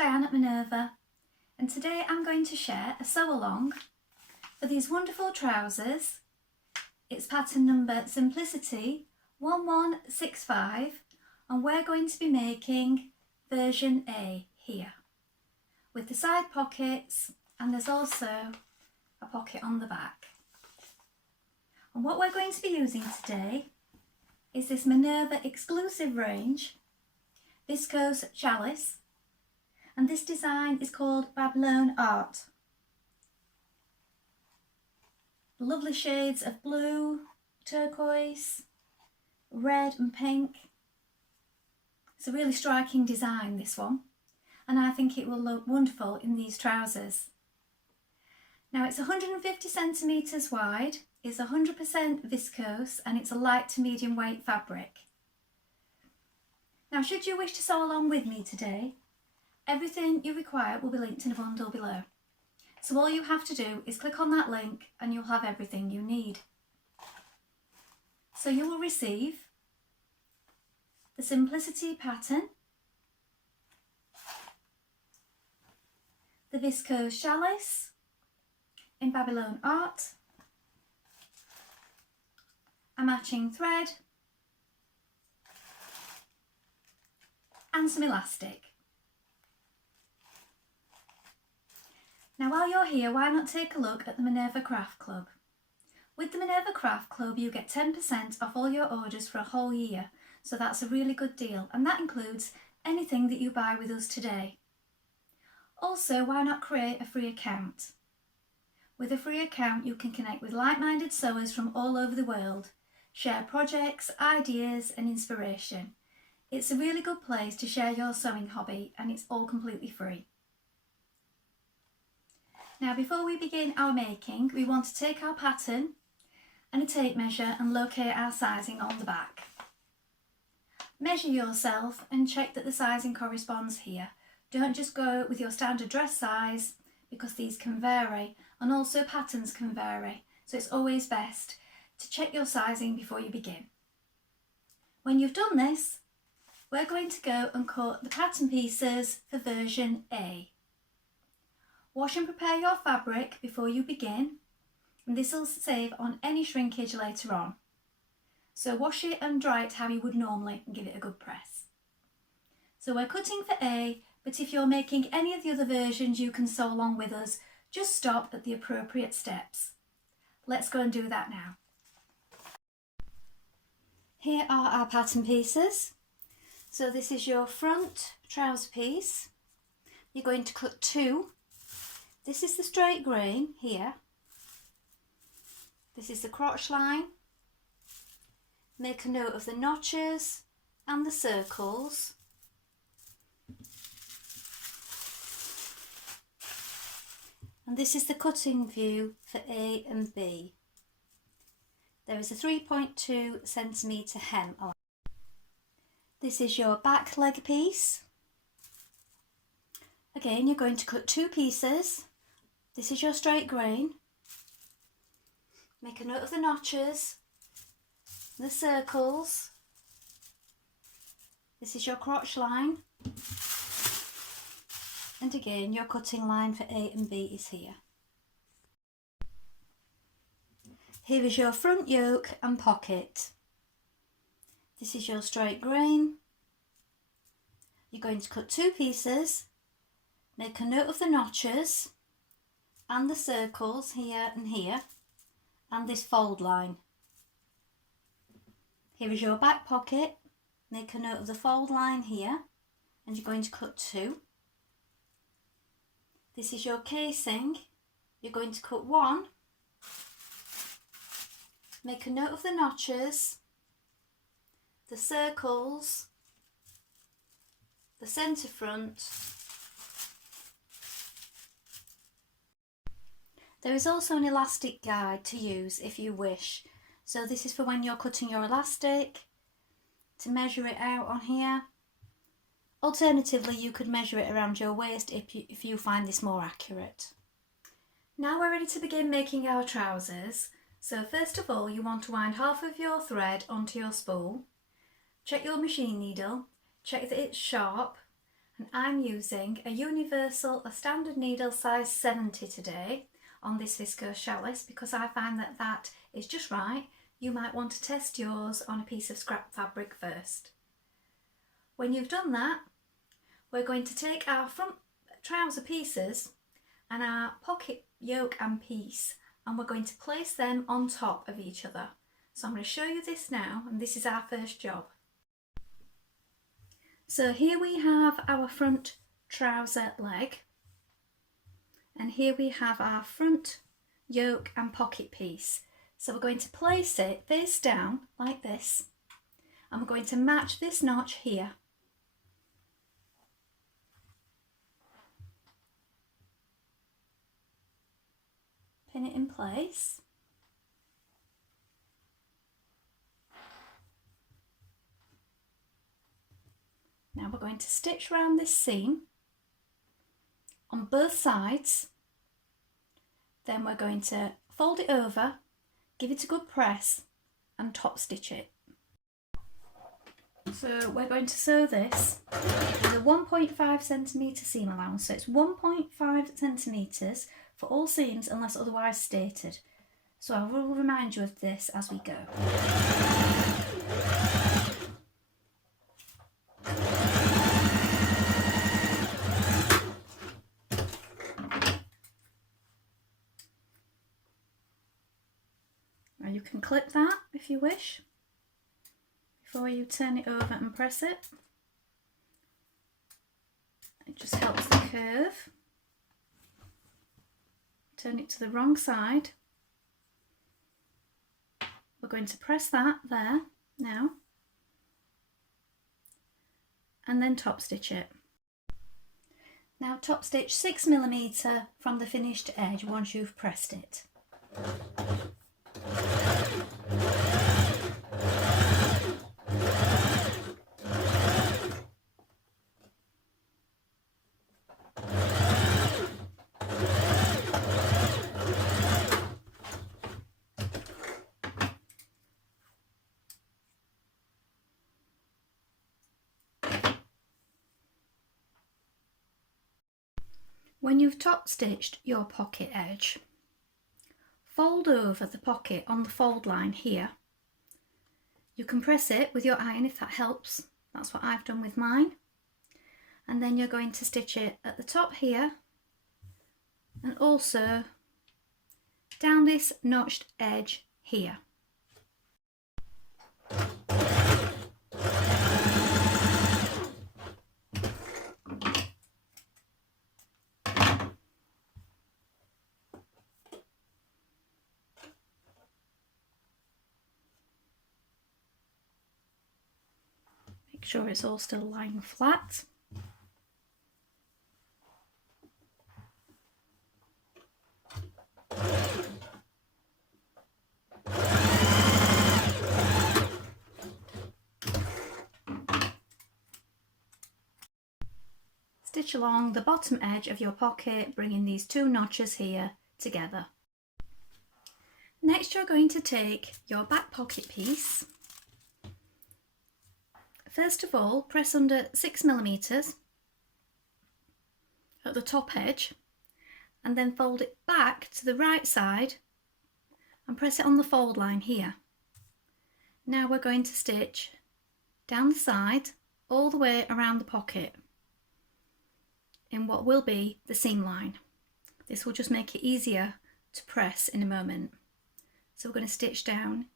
Dianne at Minerva, and today I'm going to share a sew along for these wonderful trousers. It's pattern number Simplicity 1165 and we're going to be making version A here with the side pockets, and there's also a pocket on the back. And what we're going to be using today is this Minerva Exclusive range Viscose Challis, and this design is called Babelone Art. Lovely shades of blue, turquoise, red and pink. It's a really striking design, this one, and I think it will look wonderful in these trousers. Now it's 150 centimetres wide, it's 100% viscose, and it's a light to medium weight fabric. Now should you wish to sew along with me today, everything you require will be linked in a bundle below. So all you have to do is click on that link and you'll have everything you need. So you will receive the Simplicity pattern, the Viscose Challis in Babelone Art, a matching thread and some elastic. Now while you're here, why not take a look at the Minerva Craft Club? With the Minerva Craft Club you get 10% off all your orders for a whole year, so that's a really good deal, and that includes anything that you buy with us today. Also, why not create a free account? With a free account you can connect with like-minded sewers from all over the world, share projects, ideas and inspiration. It's a really good place to share your sewing hobby, and it's all completely free. Now before we begin our making, we want to take our pattern and a tape measure and locate our sizing on the back. Measure yourself and check that the sizing corresponds here. Don't just go with your standard dress size, because these can vary and also patterns can vary, so it's always best to check your sizing before you begin. When you've done this, we're going to go and cut the pattern pieces for version A. Wash and prepare your fabric before you begin, and this will save on any shrinkage later on. So wash it and dry it how you would normally and give it a good press. So we're cutting for A, but if you're making any of the other versions you can sew along with us, just stop at the appropriate steps. Let's go and do that now. Here are our pattern pieces. So this is your front trouser piece. You're going to cut two. This is the straight grain here. This is the crotch line. Make a note of the notches and the circles. And this is the cutting view for A and B. There is a 3.2 centimetre hem. This is your back leg piece. Again, you're going to cut two pieces. This is your straight grain. Make a note of the notches, the circles. This is your crotch line. And again, your cutting line for A and B is here. Here is your front yoke and pocket. This is your straight grain. You're going to cut two pieces. Make a note of the notches and the circles here and here, and this fold line. Here is your back pocket. Make a note of the fold line here, and you're going to cut two. This is your casing. You're going to cut one. Make a note of the notches, the circles, the centre front. There is also an elastic guide to use if you wish. So this is for when you're cutting your elastic, to measure it out on here. Alternatively, you could measure it around your waist if you find this more accurate. Now we're ready to begin making our trousers. So first of all, you want to wind half of your thread onto your spool. Check your machine needle, check that it's sharp, and I'm using a universal, a standard needle size 70 today on this Viscose Challis because I find that that is just right. You might want to test yours on a piece of scrap fabric first. When you've done that, we're going to take our front trouser pieces and our pocket yoke and piece, and we're going to place them on top of each other. So I'm going to show you this now, and this is our first job. So here we have our front trouser leg, and here we have our front yoke and pocket piece. So we're going to place it face down like this, and we're going to match this notch here. Pin it in place. Now we're going to stitch around this seam on both sides, then we're going to fold it over, give it a good press and top stitch it. So we're going to sew this with a 1.5 centimetre seam allowance, so it's 1.5 centimetres for all seams unless otherwise stated. So I will remind you of this as we go. Now you can clip that if you wish before you turn it over and press it. It just helps the curve. Turn it to the wrong side. We're going to press that there now and then top stitch it. Now top stitch 6mm from the finished edge once you've pressed it. When you've top stitched your pocket edge, fold over the pocket on the fold line here. You can press it with your iron if that helps. That's what I've done with mine. And then you're going to stitch it at the top here and also down this notched edge here. Make sure it's all still lying flat. Stitch along the bottom edge of your pocket, bringing these two notches here together. Next, you're going to take your back pocket piece. First of all, press under 6mm at the top edge and then fold it back to the right side and press it on the fold line here. Now we're going to stitch down the side all the way around the pocket in what will be the seam line. This will just make it easier to press in a moment. So we're going to stitch down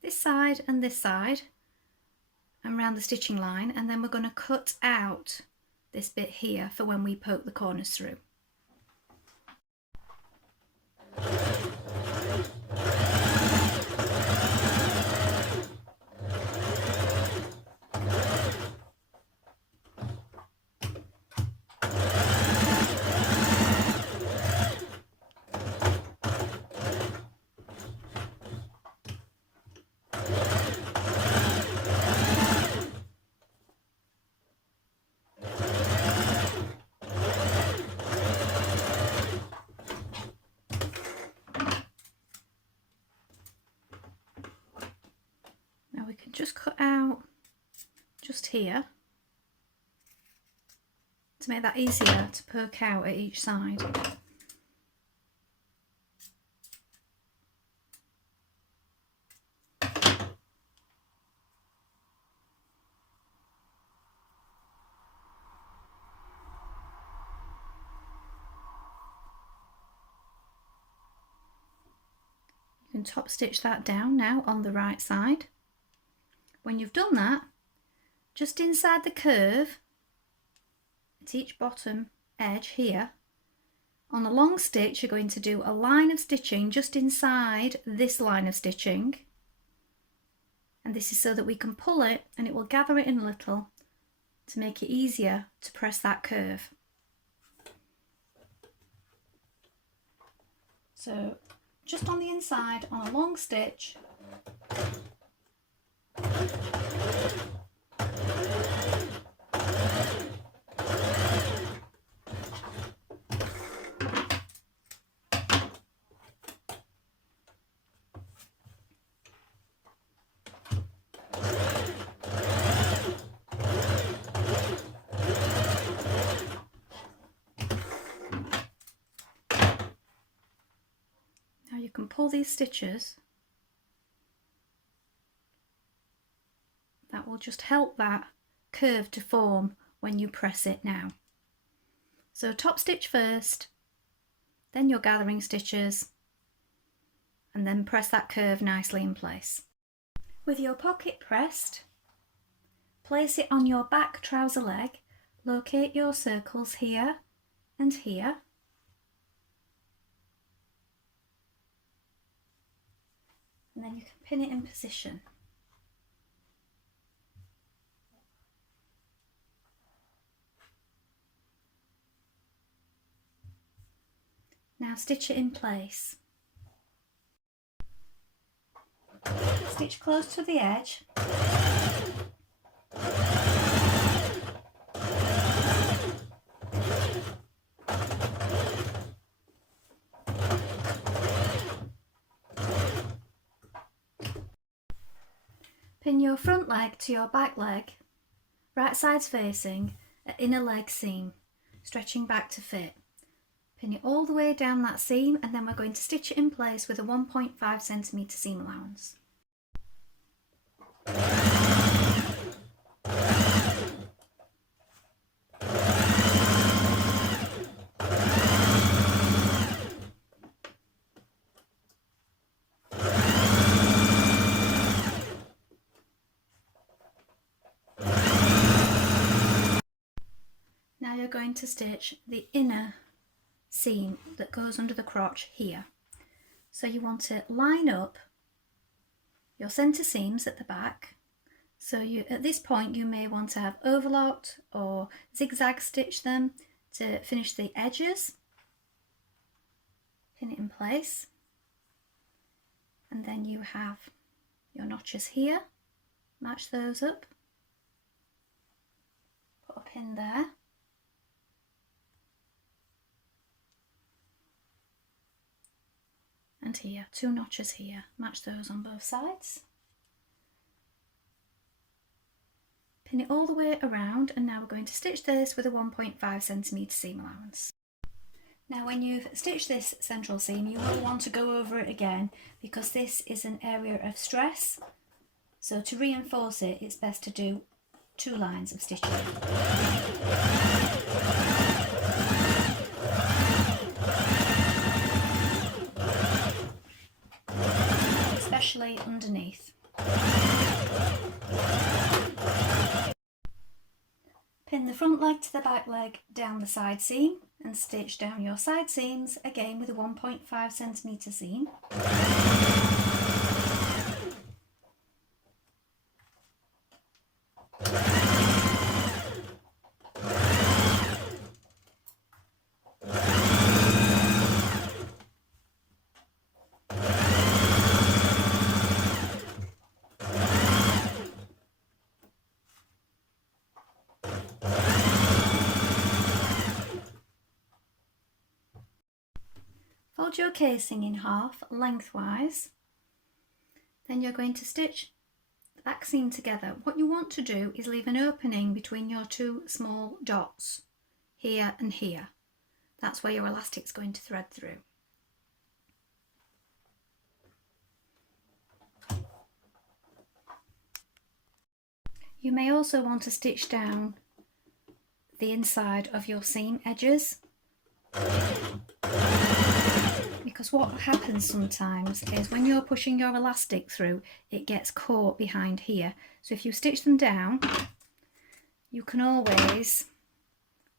this side and around the stitching line, and then we're going to cut out this bit here for when we poke the corners through. Just cut out just here to make that easier to poke out at each side. You can top stitch that down now on the right side. When you've done that, just inside the curve at each bottom edge here, on a long stitch you're going to do a line of stitching just inside this line of stitching, and this is so that we can pull it and it will gather it in a little to make it easier to press that curve. So just on the inside on a long stitch, now you can pull these stitches. That will just help that curve to form when you press it now. So top stitch first, then your gathering stitches, and then press that curve nicely in place. With your pocket pressed, place it on your back trouser leg, locate your circles here and here. And then you can pin it in position. Now stitch it in place. Stitch close to the edge. Pin your front leg to your back leg, right sides facing, at inner leg seam, stretching back to fit. Pin it all the way down that seam, and then we're going to stitch it in place with a 1.5 centimetre seam allowance. Now you're going to stitch the inner seam that goes under the crotch here. So you want to line up your centre seams at the back. So at this point you may want to have overlocked or zigzag stitch them to finish the edges. Pin it in place, and then you have your notches here, match those up, put a pin there. And here, 2 notches here, match those on both sides. Pin it all the way around, and now we're going to stitch this with a 1.5 centimetre seam allowance. Now when you've stitched this central seam, you will want to go over it again because this is an area of stress. So to reinforce it, it's best to do 2 lines of stitching. Especially underneath. Pin the front leg to the back leg down the side seam and stitch down your side seams again with a 1.5 centimetre seam. Fold your casing in half lengthwise, then you're going to stitch the back seam together. What you want to do is leave an opening between your 2 small dots here and here. That's where your elastic's going to thread through. You may also want to stitch down the inside of your seam edges, because what happens sometimes is when you're pushing your elastic through, it gets caught behind here. So if you stitch them down, you can always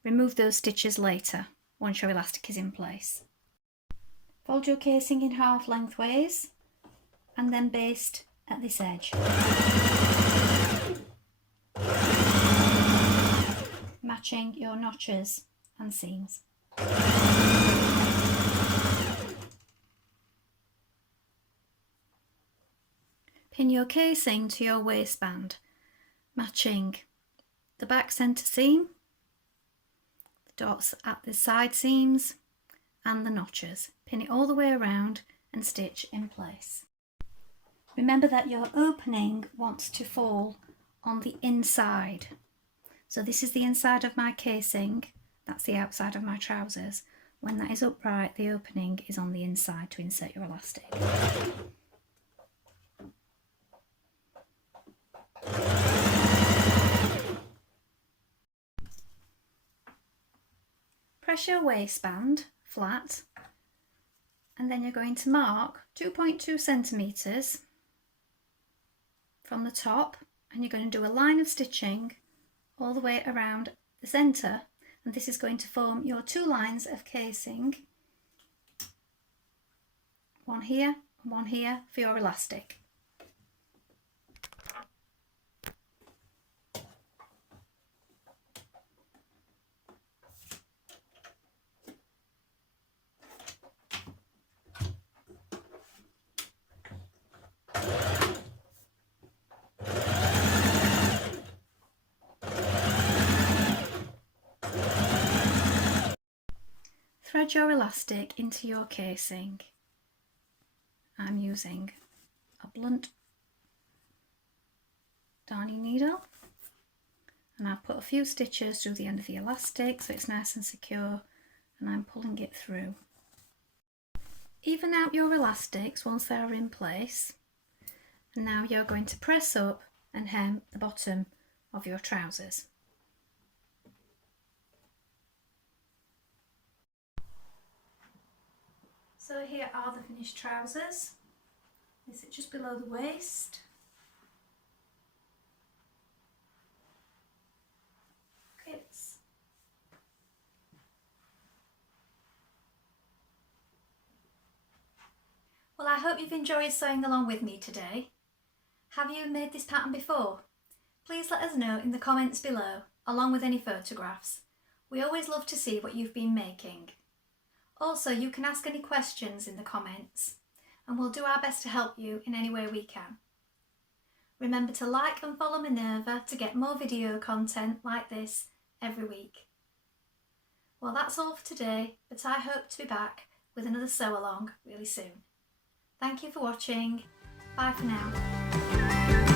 remove those stitches later once your elastic is in place. Fold your casing in half lengthways and then baste at this edge, matching your notches and seams. Pin your casing to your waistband, matching the back centre seam, the dots at the side seams and the notches. Pin it all the way around and stitch in place. Remember that your opening wants to fall on the inside. So this is the inside of my casing, that's the outside of my trousers. When that is upright, the opening is on the inside to insert your elastic. Press your waistband flat and then you're going to mark 2.2 centimetres from the top, and you're going to do a line of stitching all the way around the centre, and this is going to form your two lines of casing, one here and one here for your elastic. Thread your elastic into your casing. I'm using a blunt darning needle, and I've put a few stitches through the end of the elastic so it's nice and secure, and I'm pulling it through. Even out your elastics once they are in place, and now you're going to press up and hem the bottom of your trousers. So here are the finished trousers. This is just below the waist. Pockets. Well, I hope you've enjoyed sewing along with me today. Have you made this pattern before? Please let us know in the comments below, along with any photographs. We always love to see what you've been making. Also, you can ask any questions in the comments, and we'll do our best to help you in any way we can. Remember to like and follow Minerva to get more video content like this every week. Well, that's all for today, but I hope to be back with another sew along really soon. Thank you for watching. Bye for now.